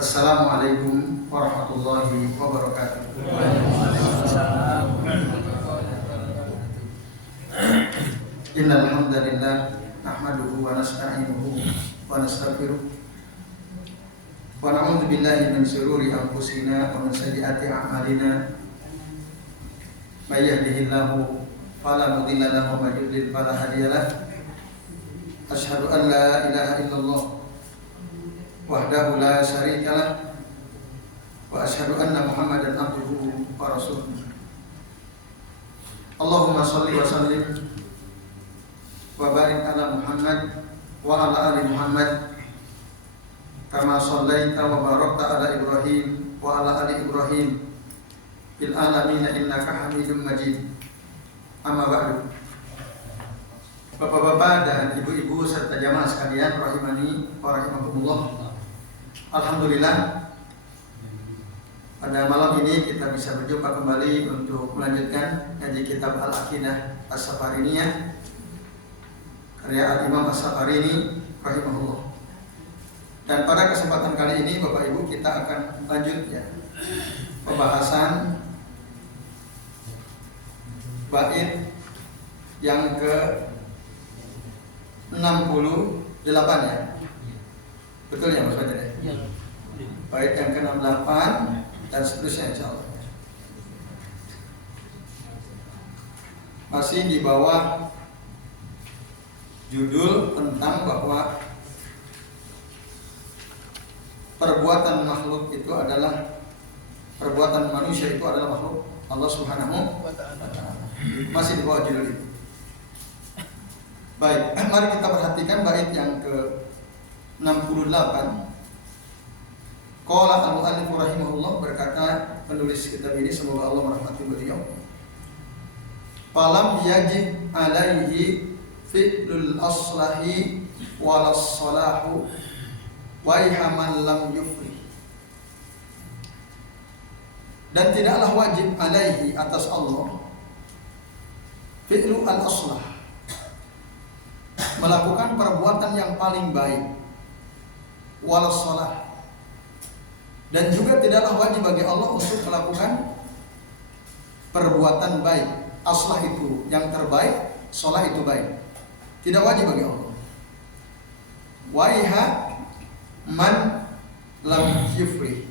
Assalamualaikum warahmatullahi wabarakatuh. Innal hamdalillah nahmaduhu wa nasta'inuhu wa nastaghfiruh wa na'udzu billahi min shururi anfusina wa min sayyiati a'malina. May yahdihillahu fala mudilla lahu wa may yudlil fala hadiya lahu. Asyhadu an la ilaha illallah wahdahu la syarika lah wa asyhadu anna Muhammadan abduhu wa rasuluh. Allahumma shalli wa sallim wa barik ala Muhammad wa ala ali Muhammad kama shallaita wa barakta ala Ibrahim wa ala ali Ibrahim fil alamin innaka Hamidum Majid. Amma ba'du. Bapak-bapak dan ibu-ibu serta jamaah sekalian rahimani wa rahimakumullah. Alhamdulillah, pada malam ini kita bisa berjumpa kembali untuk melanjutkan ngaji kitab Al-Aqidah As-Safariniyah karya Al-Imam As-Safarini rahimahullah. Dan pada kesempatan kali ini Bapak Ibu kita akan lanjut pembahasan bait yang ke 68 ya. Betul ya Mas Fajar ya? Ya. Bait yang ke-68 dan seterusnya insyaallah. Masih di bawah judul tentang bahwa perbuatan makhluk itu adalah perbuatan manusia itu adalah makhluk Allah Subhanahu wa taala. Masih di bawah judul itu. Baik, mari kita perhatikan bait yang ke-68. Qala al-mu'allif rahimahullah, berkata penulis kitab ini, semoga Allah merahmati beliau. Falam yajib alaihi fi'lul aslahi walas salahu waihaman lam yufri. Dan tidaklah wajib alaihi atas Allah fi'lu al-aslah, melakukan perbuatan yang paling baik, walas salah, dan juga tidaklah wajib bagi Allah untuk melakukan perbuatan baik. Aslah itu yang terbaik, salah itu baik, tidak wajib bagi Allah. Waiha man lam yufri,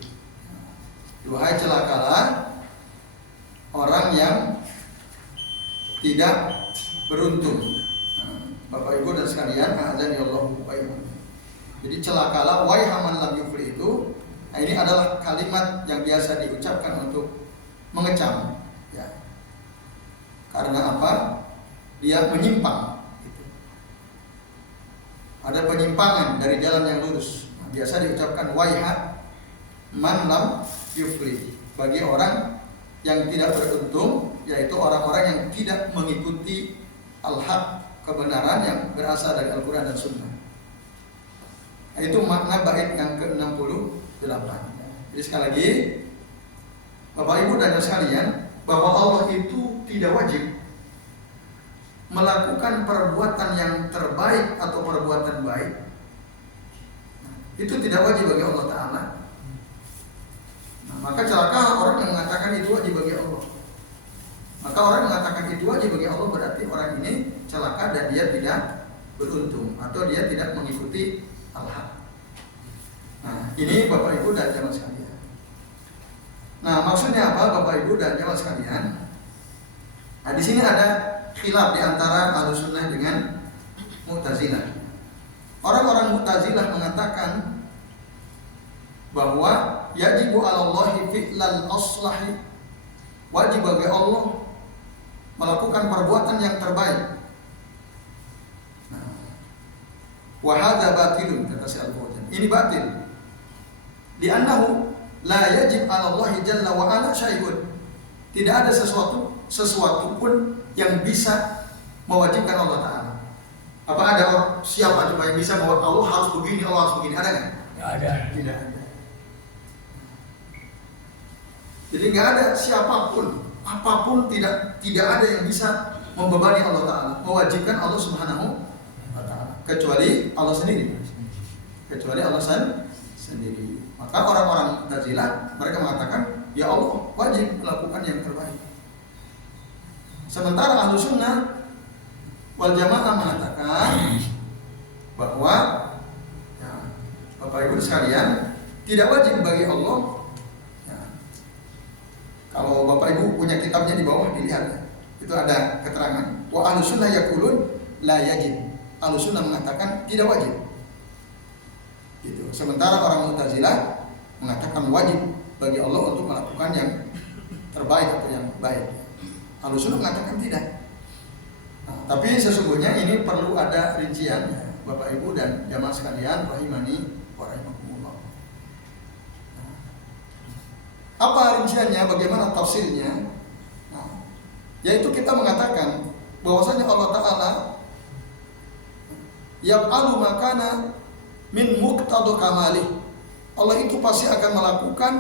wahai celakalah orang yang tidak beruntung. Bapak Ibu dan sekalian, azan ya Allah. Jadi celakalah waiha man lam yufri itu, ini adalah kalimat yang biasa diucapkan untuk mengecam ya. Karena apa? Dia menyimpang gitu. Ada penyimpangan dari jalan yang lurus. Biasa diucapkan waiha man lam yufli, bagi orang yang tidak beruntung, yaitu orang-orang yang tidak mengikuti al-haq, kebenaran yang berasal dari Al-Quran dan Sunnah. Itu makna bait yang ke-68. Jadi sekali lagi, Bapak Ibu dan sekalian, bahwa Allah itu tidak wajib melakukan perbuatan yang terbaik atau perbuatan baik. Itu tidak wajib bagi Allah Ta'ala. Maka celaka orang yang mengatakan itu wajib bagi Allah. Maka orang yang mengatakan itu wajib bagi Allah, berarti orang ini celaka dan dia tidak beruntung, atau dia tidak mengikuti al-haq. Nah, ini Bapak Ibu dan jamaah sekalian. Nah, maksudnya apa Bapak Ibu dan jamaah sekalian? Nah, di sini ada khilaf di antara Ahlussunnah dengan Mu'tazilah. Orang-orang Mu'tazilah mengatakan bahwa yajibu 'alallahi fi'lal aslahi, wajib bagi Allah melakukan perbuatan yang terbaik. Wa hadza batilun, kata Syekh Al-Fauzan. Ini batil. Li'annahu la yajib 'ala Allah jalla wa 'ala syai'un. Tidak ada sesuatu pun yang bisa mewajibkan Allah Ta'ala. Apa ada siapa coba yang bisa bahwa Allah harus begini, Allah harus begini? Ada kan? Tidak ada. Tidak ada. Jadi nggak ada siapapun, apapun tidak ada yang bisa membebani Allah Ta'ala, mewajibkan Allah Subhanahu wa Ta'ala, kecuali Allah sendiri. Kecuali Allah sendiri. sendiri. Maka orang-orang Mu'tazilah mereka mengatakan ya Allah wajib melakukan yang terbaik. Sementara Ahlussunnah wal Jamaah mengatakan bahwa ya, Bapak Ibu sekalian, tidak wajib bagi Allah ya, kalau Bapak Ibu punya kitabnya di bawah dilihat ya, itu ada keterangan wa Ahlussunnah yaqulun la yajib. Ahlussunnah mengatakan tidak wajib gitu. Sementara orang Mu'tazilah mengatakan wajib bagi Allah untuk melakukan yang terbaik atau yang baik. Ahlussunnah mengatakan tidak. Nah, tapi sesungguhnya ini perlu ada rincian ya, Bapak Ibu dan jamaah sekalian rahimani wa rahimakumullah. Nah, apa rinciannya? Bagaimana tafsirnya? Nah, yaitu kita mengatakan bahwasanya Allah Ta'ala yaf'alu makana min muqtadu kamalih. Allah itu pasti akan melakukan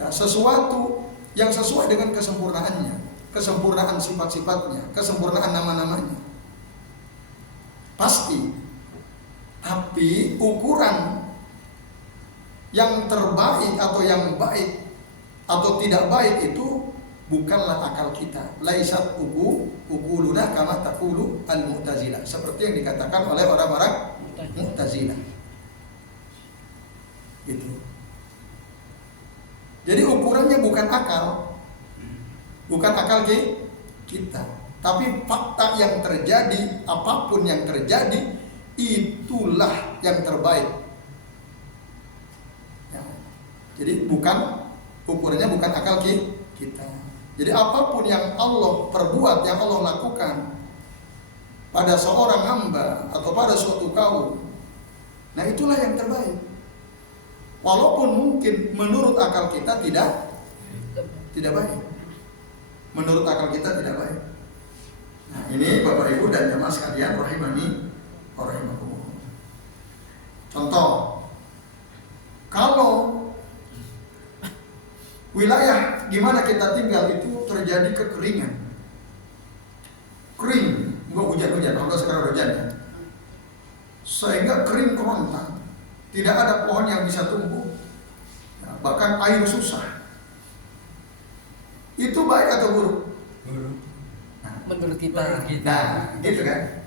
ya, sesuatu yang sesuai dengan kesempurnaannya, kesempurnaan sifat-sifatnya, kesempurnaan nama-namanya. Pasti. Tapi ukuran yang terbaik atau yang baik atau tidak baik itu bukanlah akal kita. Laisat ukuluna kama taqulu al-Mu'tazilah. Seperti yang dikatakan oleh orang-orang Mu'tazilah. Gitu. Jadi ukurannya bukan akal. Bukan akal kita, tapi fakta yang terjadi, apapun yang terjadi, itulah yang terbaik. Ya. Jadi ukurannya bukan akal kita. Jadi apapun yang Allah perbuat, yang Allah lakukan pada seorang hamba atau pada suatu kaum, nah itulah yang terbaik. Walaupun mungkin menurut akal kita tidak baik. Menurut akal kita tidak baik. Nah, ini Bapak Ibu dan jamaah sekalian rahimani wa rahimakumullah. Contoh, kalau wilayah di mana kita tinggal itu terjadi kekeringan, kering, enggak hujan-hujan, kalau sekarang hujan ya, sehingga kering kerontang, tidak ada pohon yang bisa tumbuh, bahkan air susah. Itu baik atau buruk? Buruk. Nah, menurut kita. Nah, gitu kan?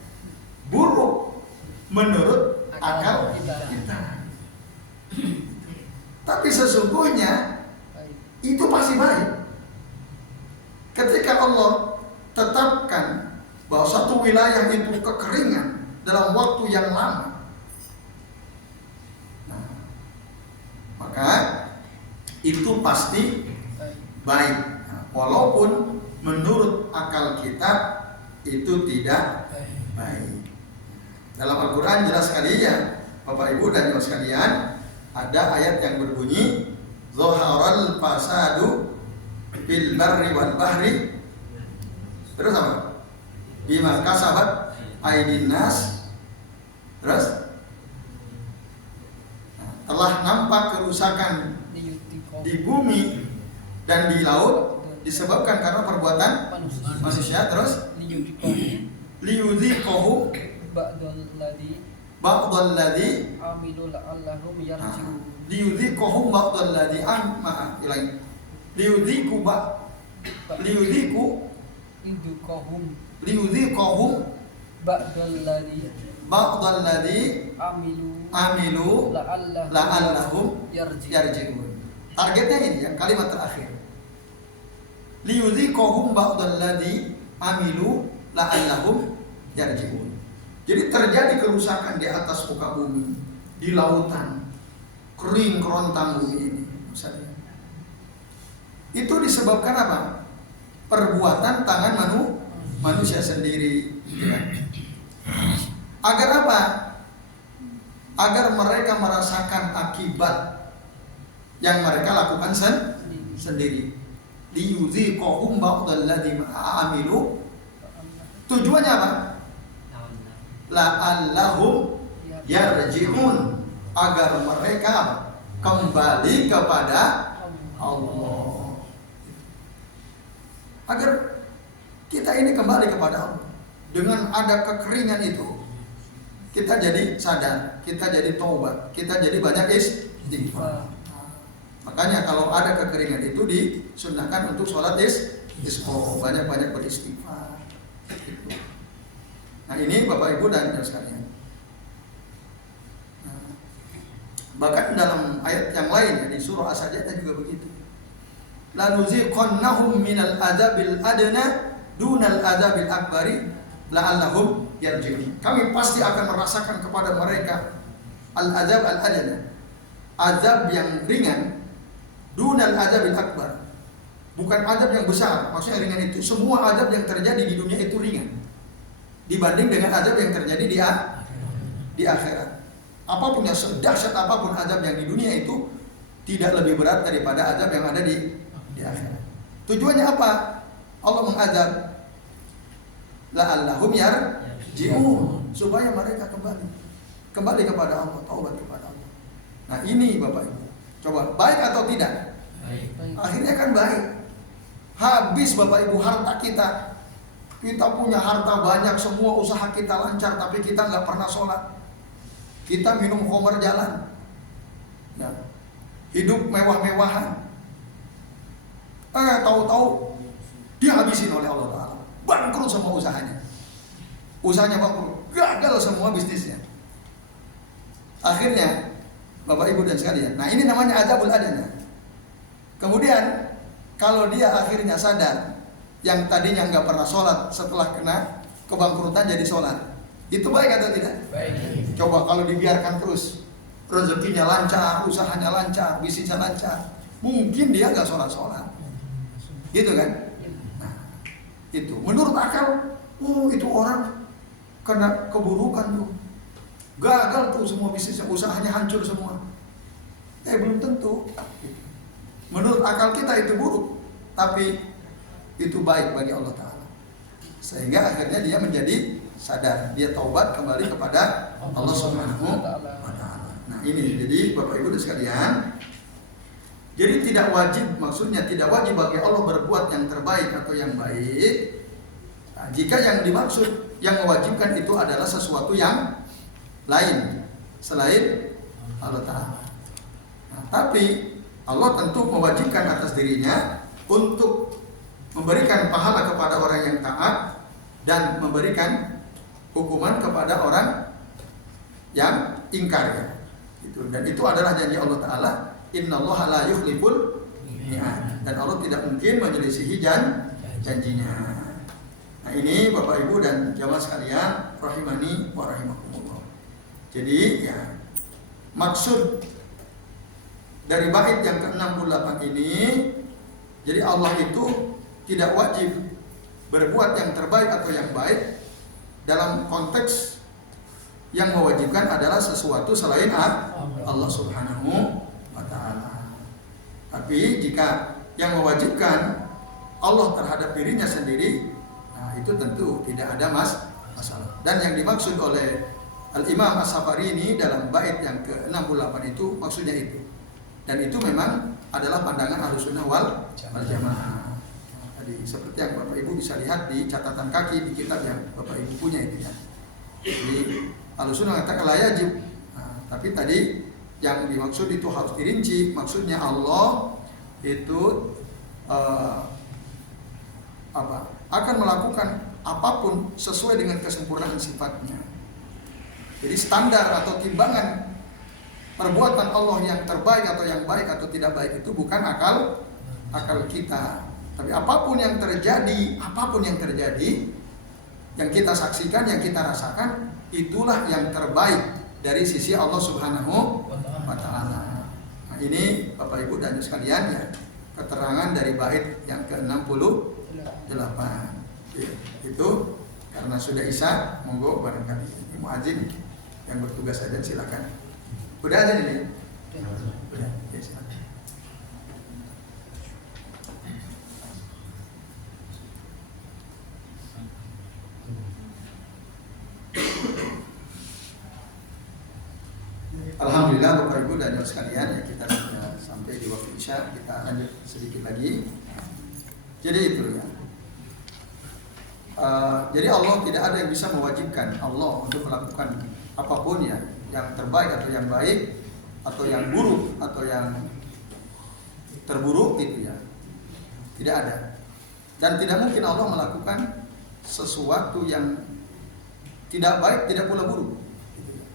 Buruk menurut akal kita. Tapi sesungguhnya itu pasti baik. Ketika Allah tetapkan bahwa satu wilayah itu kekeringan dalam waktu yang lama, nah, maka itu pasti baik. Walaupun menurut akal kita itu tidak baik. Dalam Al-Quran jelas sekali ya Bapak Ibu dan Ibu sekalian, ada ayat yang berbunyi Zoharal fasadu bil barri wal bahri. Terus apa? Bima kasabat aydin nas. Terus telah nampak kerusakan di bumi dan di laut disebabkan karena perbuatan manusia. Terus liyudhiqahu ba'dalladzi amilu la'allahum yarji'un. Liyudhiqahu ba'dalladzi liyudhiqahu ba'dalladzi amilu la'allahum yarji'un. Targetnya ini yang kalimat terakhir. Liyudhiqahum ba'dalladzi amilu la'allahum yarji'un. Jadi terjadi kerusakan di atas muka bumi, di lautan, kering kerontang bumi ini. Itu disebabkan apa? Perbuatan tangan manusia sendiri. Agar apa? Agar mereka merasakan akibat yang mereka lakukan sendiri. Liyudhiqahum ba'dalladzi amilu. Tujuannya apa? La'allahum yarji'un, agar mereka kembali kepada Allah. Agar kita ini kembali kepada Allah. Dengan ada kekeringan itu, kita jadi sadar, kita jadi taubat, kita jadi banyak istighfar. Makanya kalau ada kekeringan itu disunnahkan untuk sholat istisqa, banyak-banyak beristighfar. Gitu. Nah ini Bapak Ibu dan saudara sekalian. Bahkan dalam ayat yang lain ya, di surah As-Sajdah juga begitu. La nuziqannahum minal adzabil adna dunal adzabil akbari la'allahum yarji'un. Kami pasti akan merasakan kepada mereka al-adzab al-adna, azab yang ringan, dunal adzabil akbar. Bukan azab yang besar, maksudnya ringan itu semua azab yang terjadi di dunia itu ringan dibanding dengan azab yang terjadi di akhirat. Apapun yang sedahsyat apapun azab yang di dunia itu tidak lebih berat daripada azab yang ada di akhirat. Tujuannya apa? Allah mengazab la'allahum yarji'un, supaya mereka kembali kepada Allah, taubat kepada Allah. Nah ini Bapak Ibu, coba baik atau tidak? Baik. Akhirnya kan baik. Habis Bapak Ibu harta kita punya harta banyak, semua usaha kita lancar, tapi kita nggak pernah sholat. Kita minum khamar jalan, ya. Hidup mewah-mewahan. Tahu-tahu dihabisin oleh Allah Ta'ala, bangkrut semua usahanya. Usahanya bangkrut, gagal semua bisnisnya. Akhirnya Bapak Ibu dan sekalian, nah ini namanya azabul adna. Kemudian kalau dia akhirnya sadar, yang tadinya nggak pernah sholat setelah kena kebangkrutan jadi sholat, itu baik atau tidak? Baik. Coba kalau dibiarkan terus, rezekinya lancar, usahanya lancar, bisnisnya lancar, mungkin dia nggak sholat, gitu kan? Nah, itu menurut akal, itu orang kena keburukan tuh, gagal tuh semua bisnisnya, usahanya hancur semua. Belum tentu. Menurut akal kita itu buruk, tapi itu baik bagi Allah Ta'ala. Sehingga akhirnya dia menjadi sadar, dia taubat kembali kepada Allah Subhanahu wa Ta'ala. Nah ini, jadi Bapak Ibu dan sekalian, jadi tidak wajib, maksudnya tidak wajib bagi Allah berbuat yang terbaik atau yang baik. Nah, jika yang dimaksud, yang mewajibkan itu adalah sesuatu yang lain selain Allah Ta'ala. Nah, tapi Allah tentu mewajibkan atas dirinya untuk memberikan pahala kepada orang yang taat dan memberikan hukuman kepada orang yang ingkar ya. Dan itu adalah janji Allah Ta'ala, innallaha la yukhliful mi'ad, dan Allah tidak mungkin menyelisihi janjinya. Nah ini Bapak Ibu dan jamaah sekalian rahimani wa rahimakumullah. Jadi ya, maksud dari bait yang ke-68 ini, jadi Allah itu tidak wajib berbuat yang terbaik atau yang baik dalam konteks yang mewajibkan adalah sesuatu selain Allah Subhanahu wa Ta'ala. Tapi jika yang mewajibkan Allah terhadap dirinya sendiri, nah itu tentu tidak ada masalah. Dan yang dimaksud oleh Al-Imam As-Safari ini dalam bait yang ke-68 itu maksudnya itu. Dan itu memang adalah pandangan Ahlussunnah wal Jamaah. Tadi seperti yang Bapak Ibu bisa lihat di catatan kaki di kitab yang Bapak Ibu punya itu ya. Jadi Ahlussunnah mengatakan la yajib. Nah, tapi tadi yang dimaksud itu harus dirinci. Maksudnya Allah itu akan melakukan apapun sesuai dengan kesempurnaan sifatnya. Jadi standar atau timbangan perbuatan Allah yang terbaik atau yang baik atau tidak baik itu bukan akal kita. Tapi apapun yang terjadi, yang kita saksikan, yang kita rasakan, itulah yang terbaik dari sisi Allah Subhanahu wa Ta'ala. Nah ini Bapak Ibu dan sekalian ya, keterangan dari bait yang ke-68. Itu karena sudah isya, monggo barangkali ini muadzin yang bertugas aja silakan. Udah aja ini. Udah. Ya, silakan. Alhamdulillah Bapak Ibu dan sekalian ya, kita sudah sampai di waktu isya, kita lanjut sedikit lagi. Jadi itu ya. Jadi Allah tidak ada yang bisa mewajibkan Allah untuk melakukan apapun ya, yang terbaik atau yang baik atau yang buruk atau yang terburuk gitu ya, tidak ada. Dan tidak mungkin Allah melakukan sesuatu yang tidak baik, tidak pula buruk gitu ya.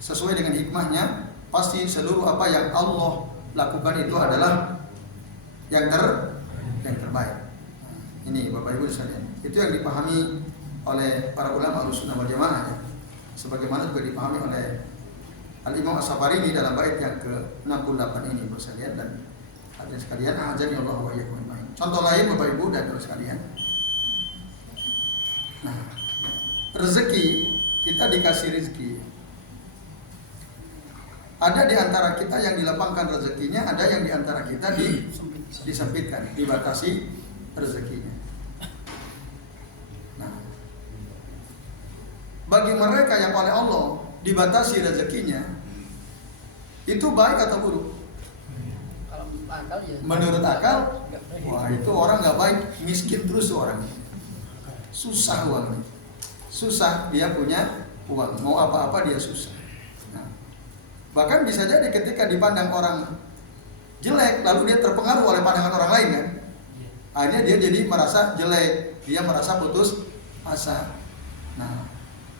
Sesuai dengan hikmahnya, pasti seluruh apa yang Allah lakukan itu adalah yang terbaik. Nah, ini Bapak Ibu sekalian, itu yang dipahami oleh para ulama Ahlussunnah wal Jamaah ya. Sebagaimana juga dipahami oleh Al-Imam As-Safarini dalam bait yang ke-68 ini Bapak sekalian dan hadirin sekalian, azan ya Allah wa iyyakum ajmain. Contoh lain Bapak Ibu dan Bapak sekalian. Nah, rezeki, kita dikasih rezeki. Ada di antara kita yang dilapangkan rezekinya, ada yang di antara kita disempitkan, dibatasi rezekinya. Nah, bagi mereka yang oleh Allah dibatasi rezekinya, itu baik atau buruk? Kalau menurut akal ya. Menurut akal, wah itu orang nggak baik, miskin terus orang, susah uangnya, susah dia punya uang, mau apa-apa dia susah. Bahkan bisa jadi ketika dipandang orang jelek, lalu dia terpengaruh oleh pandangan orang lain kan. Akhirnya dia jadi merasa jelek, dia merasa putus asa. Nah,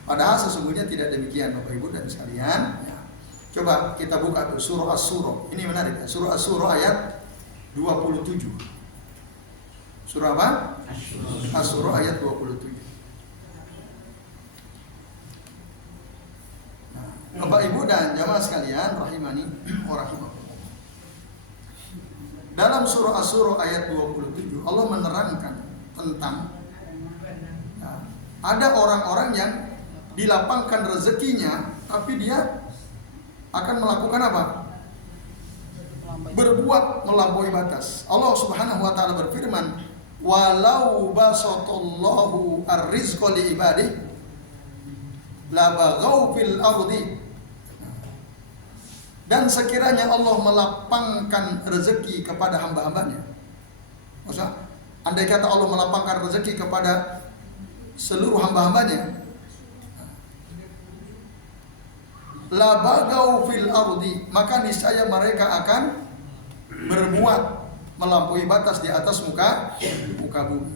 padahal sesungguhnya tidak demikian Bapak Ibu dan sekalian ya. Coba kita buka tuh surah Asy-Syura. Ini menarik ya. Surah Asy-Syura ayat 27. Surah apa? Asy-Syura ayat 27. Bapak Ibu dan jamaah sekalian rahimani wa rahimakumullah. Dalam surah Asy-Syura ayat 27 Allah menerangkan tentang ya, ada orang-orang yang dilapangkan rezekinya tapi dia akan melakukan apa? Berbuat melampaui batas. Allah Subhanahu wa taala berfirman, "Walau basatallahu ar-rizqa li ibadihi la baghaw fil ardi." Dan sekiranya Allah melapangkan rezeki kepada hamba-hambanya. Maksudnya, andai kata Allah melapangkan rezeki kepada seluruh hamba-hambanya, la bagau fil ardi, maka niscaya mereka akan berbuat melampaui batas di atas muka bumi.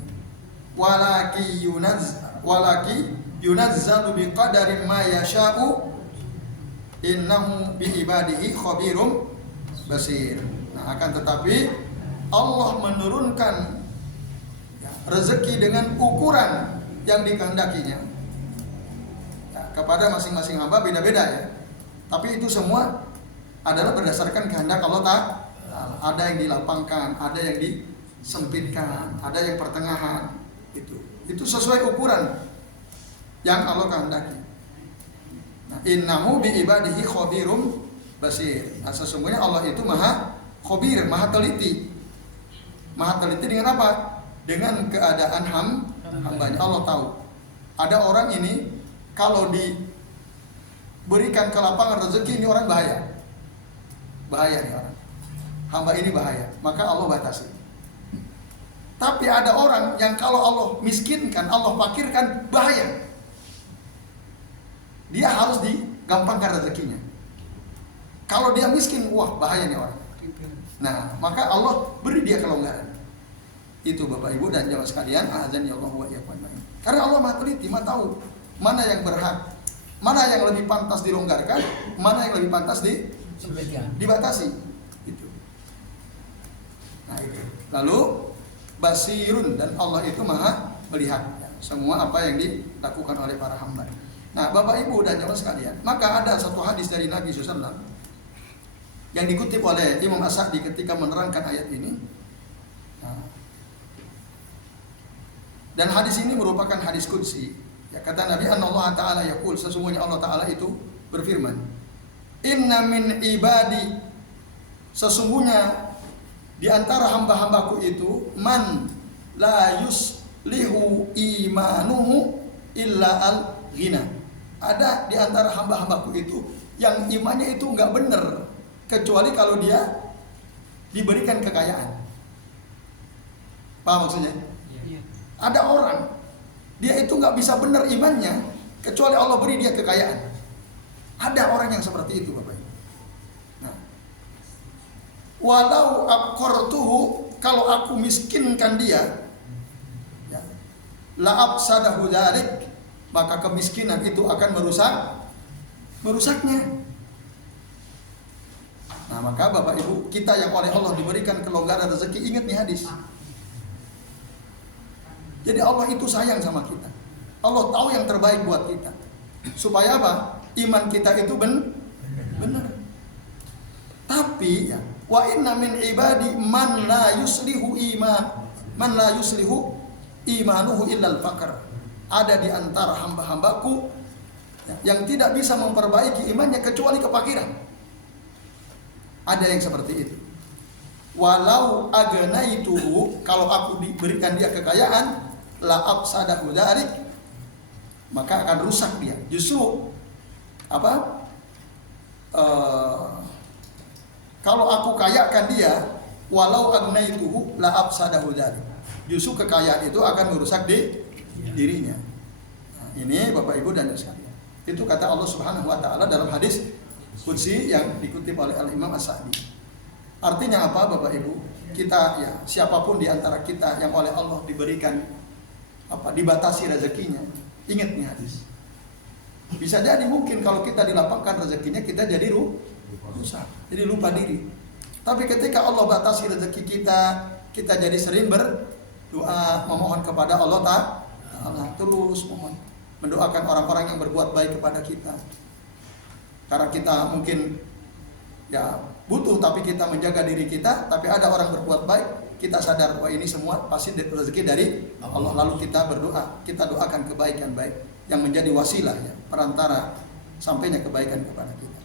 Walaki yunazzalu biqadarin ma yasha'u innahu bi ibadihi khabirum basir. Nah, akan tetapi Allah menurunkan rezeki dengan ukuran yang dikehendakinya ya, kepada masing-masing hamba beda-beda ya. Tapi itu semua adalah berdasarkan kehendak Allah Ta'ala. Ada yang dilapangkan, ada yang disempitkan, ada yang pertengahan. Itu sesuai ukuran yang Allah kehendaki. Innahu bi ibadihi khabirum basir. Nah, sesungguhnya Allah itu maha khabir, maha teliti. Maha teliti dengan apa? Dengan keadaan hambanya. Allah tahu. Ada orang ini kalau diberikan kelapangan rezeki, ini orang bahaya. Bahaya nih orang. Hamba ini bahaya. Maka Allah batasi. Tapi ada orang yang kalau Allah miskinkan, Allah fakirkan, bahaya. Dia harus digampangkan rezekinya. Kalau dia miskin, wah bahaya nih orang. Nah, maka Allah beri dia kelonggaran. Itu Bapak Ibu dan jamaah sekalian, azan ya Allah wa iyyakum ajmain. Karena Allah Maha teliti, Maha tahu mana yang berhak, mana yang lebih pantas dilonggarkan, mana yang lebih pantas dibatasi. Itu. Nah, itu. Lalu basirun, dan Allah itu Maha melihat ya, semua apa yang dilakukan oleh para hamba. Nah, Bapak Ibu dan jamaah sekalian, maka ada satu hadis dari Nabi SAW yang dikutip oleh Imam As-Sa'di ketika menerangkan ayat ini. Nah, dan hadis ini merupakan hadis qudsi. Ya, kata Nabi, Allah Ta'ala yaqul, sesungguhnya Allah Ta'ala itu berfirman, Inna min ibadi, sesungguhnya di antara hamba-hambaku itu, man la yuslihu imanuhu illa al-ghina. Ada di antara hamba-hambaku itu yang imannya itu nggak benar kecuali kalau dia diberikan kekayaan. Paham maksudnya? Ya. Ada orang dia itu nggak bisa benar imannya kecuali Allah beri dia kekayaan. Ada orang yang seperti itu, Bapak Ibu. Nah, walau aqartuhu, kalau aku miskinkan dia, ya, la afsadahu dzalik, maka kemiskinan itu akan merusaknya. Nah, maka Bapak Ibu, kita yang oleh Allah diberikan kelonggaran rezeki, ingat nih hadis. Jadi Allah itu sayang sama kita. Allah tahu yang terbaik buat kita. Supaya apa? Iman kita itu benar. Tapi ya, wa inna min ibadi man la yuslihu imanuhu illal faqr. Ada di antara hamba-hambaku ya, yang tidak bisa memperbaiki imannya kecuali kefakiran. Ada yang seperti itu. Walau agnaituhu, kalau aku diberikan dia kekayaan, la afsadahu dzalik, maka akan rusak dia. Justru apa? Kalau aku kayakan dia, walau agnaituhu la afsadahu dzalik. Justru kekayaan itu akan merusak dirinya. Nah, ini Bapak Ibu dan sekalian. Itu kata Allah Subhanahu wa taala dalam hadis qudsi yang dikutip oleh Al-Imam As-Sa'di. Artinya apa, Bapak Ibu? Kita ya, siapapun di antara kita yang oleh Allah diberikan dibatasi rezekinya, ingat nih hadis. Bisa jadi mungkin kalau kita dilapangkan rezekinya, kita jadi rusak, jadi lupa diri. Tapi ketika Allah batasi rezeki kita jadi sering berdoa, memohon kepada Allah Ta'ala, terus mohon, mendoakan orang-orang yang berbuat baik kepada kita. Karena kita mungkin ya butuh, tapi kita menjaga diri kita, tapi ada orang berbuat baik, kita sadar bahwa ini semua pasti rezeki dari Allah. Lalu kita berdoa, kita doakan kebaikan baik yang menjadi wasilah ya, perantara sampainya kebaikan kepada kita.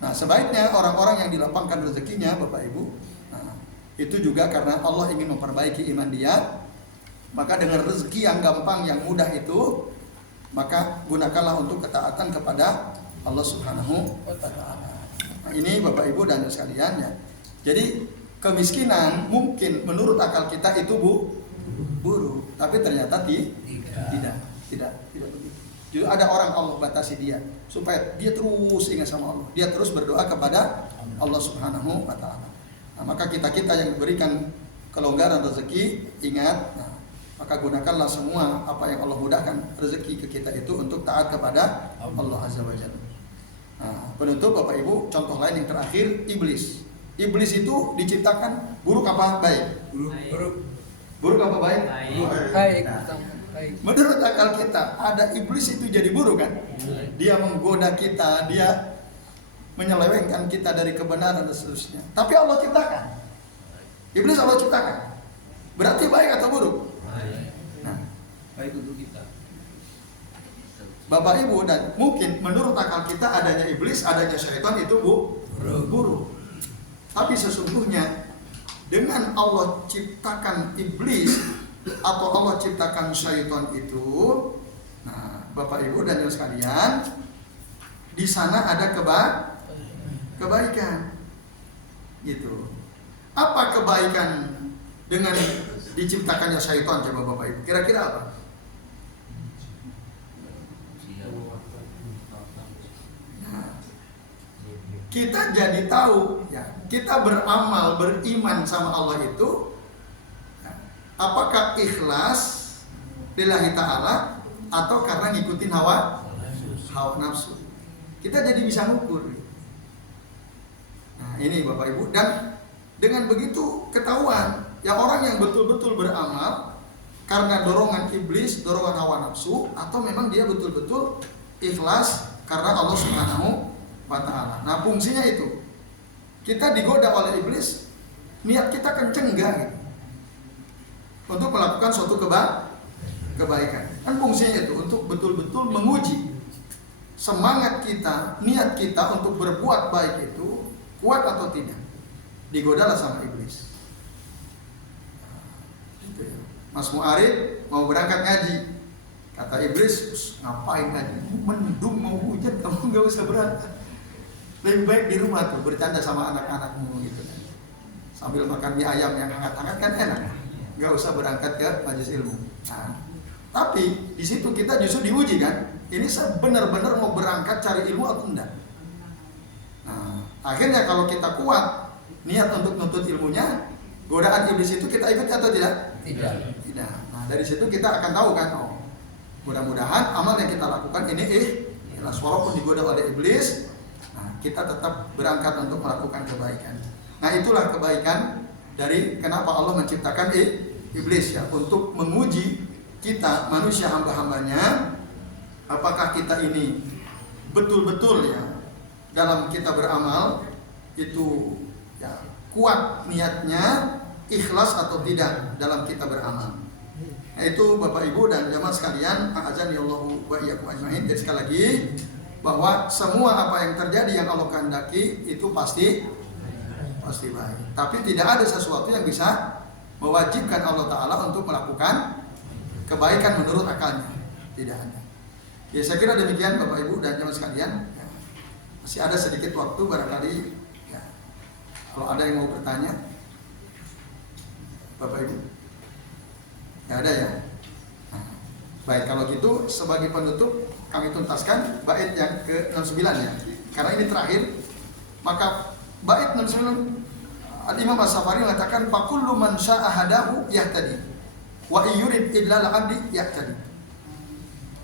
Nah, sebaiknya orang-orang yang dilapangkan rezekinya, Bapak Ibu, nah, itu juga karena Allah ingin memperbaiki iman dia. Maka dengan rezeki yang gampang, yang mudah itu, maka gunakanlah untuk ketaatan kepada Allah Subhanahu wa taala. Nah, ini Bapak Ibu dan sekalian ya. Jadi kemiskinan mungkin menurut akal kita itu buruk, tapi ternyata tidak begitu. Jadi ada orang Allah batasi dia supaya dia terus ingat sama Allah, dia terus berdoa kepada Allah Subhanahu wa taala. Nah, maka kita yang diberikan kelonggaran rezeki, ingat, nah, maka gunakanlah semua apa yang Allah mudahkan rezeki ke kita itu untuk taat kepada Allah Azza wa Jalla. Nah, penutup Bapak Ibu, contoh lain yang terakhir, iblis. Iblis itu diciptakan buruk apa baik? Buruk apa baik? Baik. Nah, menurut akal kita, ada iblis itu jadi buruk kan? Dia menggoda kita, dia menyelewengkan kita dari kebenaran dan seterusnya. Tapi Allah ciptakan. Iblis Allah ciptakan. Berarti baik atau buruk? Nah, baik untuk kita. Bapak Ibu, dan mungkin menurut akal kita adanya iblis, adanya syaitan itu buruk. Tapi sesungguhnya dengan Allah ciptakan iblis atau Allah ciptakan syaitan itu, nah Bapak Ibu dan sekalian, di sana ada kebaikan, gitu. Apa kebaikan dengan diciptakannya syaitan, coba Bapak Ibu? Kira-kira apa? Kita jadi tahu ya, kita beramal, beriman sama Allah itu ya, apakah ikhlas lillahi ta'ala atau karena ngikutin hawa nafsu. Kita jadi bisa ngukur. Nah, ini Bapak Ibu, dan dengan begitu ketahuan ya orang yang betul-betul beramal karena dorongan iblis, dorongan hawa nafsu, atau memang dia betul-betul ikhlas karena Allah Subhanahu wa ta'ala. Nah, fungsinya itu kita digoda oleh iblis, niat kita kenceng enggak gitu untuk melakukan suatu kebaikan. Kan fungsinya itu untuk betul-betul menguji semangat kita, niat kita untuk berbuat baik itu kuat atau tidak. Digodalah sama iblis. Mas Mu'arif mau berangkat ngaji, kata iblis, ngapain ngaji? Mendung mau hujan, kamu nggak usah berangkat. Lebih baik di rumah tuh bercanda sama anak-anakmu gitu kan. Sambil makan mie ayam yang hangat-hangat kan enak. Nggak usah berangkat ke majelis ilmu. Nah, Tapi di situ kita justru diuji kan. Ini benar-benar mau berangkat cari ilmu atau enggak. Nah, akhirnya kalau kita kuat niat untuk nuntut ilmunya, godaan iblis itu kita ikuti atau tidak? Tidak. Nah, dari situ kita akan tahu kan, oh, mudah-mudahan amal yang kita lakukan ini ikhlas walaupun digoda oleh iblis. Nah, kita tetap berangkat untuk melakukan kebaikan. Nah, itulah kebaikan dari kenapa Allah menciptakan iblis ya, untuk menguji kita manusia hamba-hambanya, apakah kita ini betul-betul ya dalam kita beramal itu ya kuat niatnya, ikhlas atau tidak dalam kita beramal. Nah, itu Bapak Ibu dan jamaah sekalian, a'adzanillahu wa iyyakum ajmain. Jadi sekali lagi bahwa semua apa yang terjadi yang Allah kehendaki itu pasti baik. Tapi tidak ada sesuatu yang bisa mewajibkan Allah Ta'ala untuk melakukan kebaikan menurut akalnya. Tidak ada. Ya, saya kira demikian Bapak Ibu dan jamaah sekalian ya. Masih ada sedikit waktu barangkali ya, kalau ada yang mau bertanya Bapak Ibu. Ya ada ya. Nah, baik, kalau gitu sebagai penutup kami tuntaskan bait yang ke-69 ya. Karena ini terakhir, maka bait 69 Al-Imam As-Safari mengatakan faqullu man syaa'a hadahu yahtadi wa yurid illa al-'abdi yahtadi.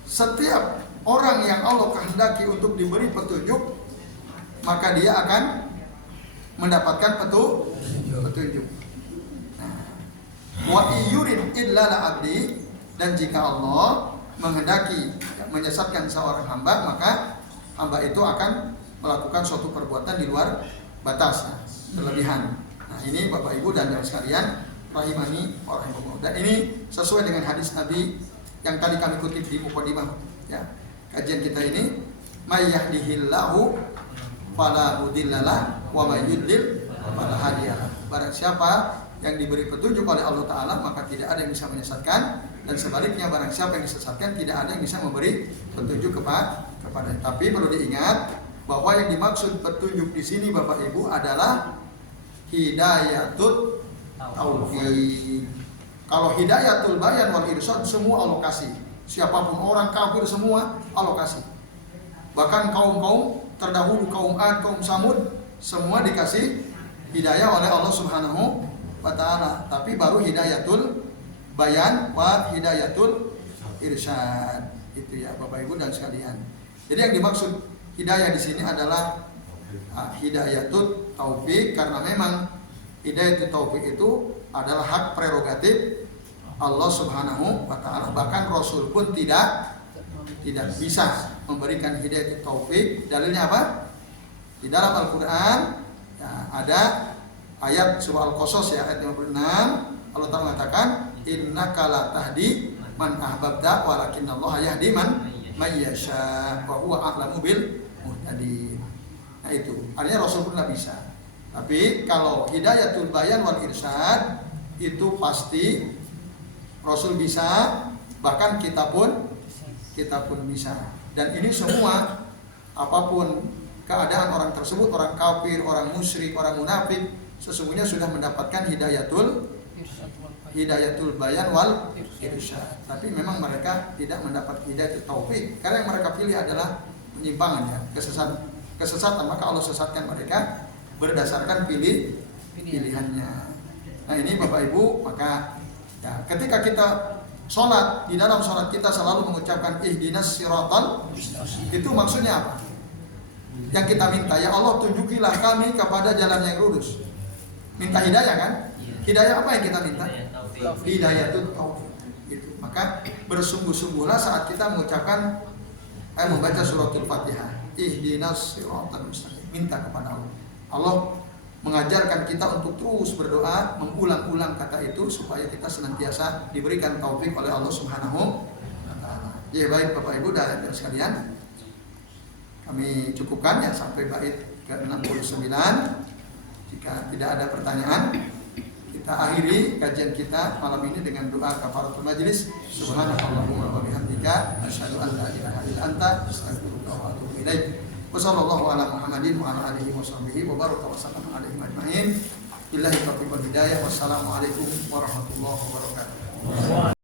Setiap orang yang Allah kehendaki untuk diberi petunjuk, maka dia akan mendapatkan petunjuk. Wa yurid illa al-'abdi, dan jika Allah menghendaki menyesatkan seorang hamba, maka hamba itu akan melakukan suatu perbuatan di luar batas, berlebihan. Nah, ini Bapak Ibu dan jamaah sekalian rahimani wa rahimakumullah. Dan ini sesuai dengan hadis Nabi yang tadi kami kutip di mukadimah ya. Kajian kita ini, may yahdihillahu fala mudhillalah wa may yudlil fala hadiyalah. Barang siapa yang diberi petunjuk oleh Allah Ta'ala, maka tidak ada yang bisa menyesatkan, dan sebaliknya barang siapa yang disesatkan, tidak ada yang bisa memberi petunjuk kepada. Tapi perlu diingat bahwa yang dimaksud petunjuk di sini Bapak Ibu adalah hidayatul taufiq. Kalau hidayatul bayan wal irsyad semua alokasi. Siapapun orang kafir semua alokasi. Bahkan kaum-kaum terdahulu, kaum Ad, kaum Samud, semua dikasih hidayah oleh Allah Subhanahu wa ta'ala. Tapi baru hidayatul bayan wa hidayatul irsyad. Itu ya Bapak Ibu dan sekalian. Jadi yang dimaksud hidayah di sini adalah hidayatul taufik, karena memang hidayatul taufik itu adalah hak prerogatif Allah Subhanahu wa ta'ala. Bahkan Rasul pun tidak bisa memberikan hidayatul taufik. Dalilnya apa? Di dalam Al-Qur'an ya, ada ayat surah Al-Qasas ya, ayat 56, Allah Ta'ala mengatakan innaka la tahdi man ahbabta walakinnallaha yahdi man yasha wa huwa a'lamu bil muhtadin. Nah itu, artinya Rasul pun tidak bisa. Tapi kalau hidayatul bayan wal irsyad itu pasti Rasul bisa, bahkan kita pun bisa. Dan ini semua, apapun keadaan orang tersebut, orang kafir, orang musyrik, orang munafik, sesungguhnya sudah mendapatkan hidayatul bayan wal irsyad. Tapi memang mereka tidak mendapat hidayatul taufik, karena yang mereka pilih adalah penyimpangan ya, kesesatan. Maka Allah sesatkan mereka berdasarkan pilihannya. Nah ini Bapak Ibu, maka ya, ketika kita sholat, di dalam sholat kita selalu mengucapkan ihdinas siratal, itu maksudnya apa? Yang kita minta, ya Allah tunjukilah kami kepada jalan yang lurus. Minta hidayah kan? Hidayah apa yang kita minta? Hidayatul taufik. Gitu. Maka bersungguh-sungguhlah saat kita mengucapkan membaca suratul Fatihah. Ihdinas siratal mustaqim. Minta kepada Allah. Allah mengajarkan kita untuk terus berdoa, mengulang-ulang kata itu supaya kita senantiasa diberikan taufik oleh Allah Subhanahu wa ta'ala. Ya baik Bapak Ibu dan sekalian, kami cukupkan ya sampai bait ke-69. Jika tidak ada pertanyaan, kita akhiri kajian kita malam ini dengan doa kafaratul majlis. Subhanakallahumma wa bihamdika asyhadu an la ilaha illa anta astaghfiruka wa atubu ilaik. Wassallallahu ala Muhammadin wa ala alihi wa sahbihi wa baraka wa sallam alaihi ajma'in. Billahi taufiq wal hidayah. Wassalamualaikum warahmatullahi wabarakatuh.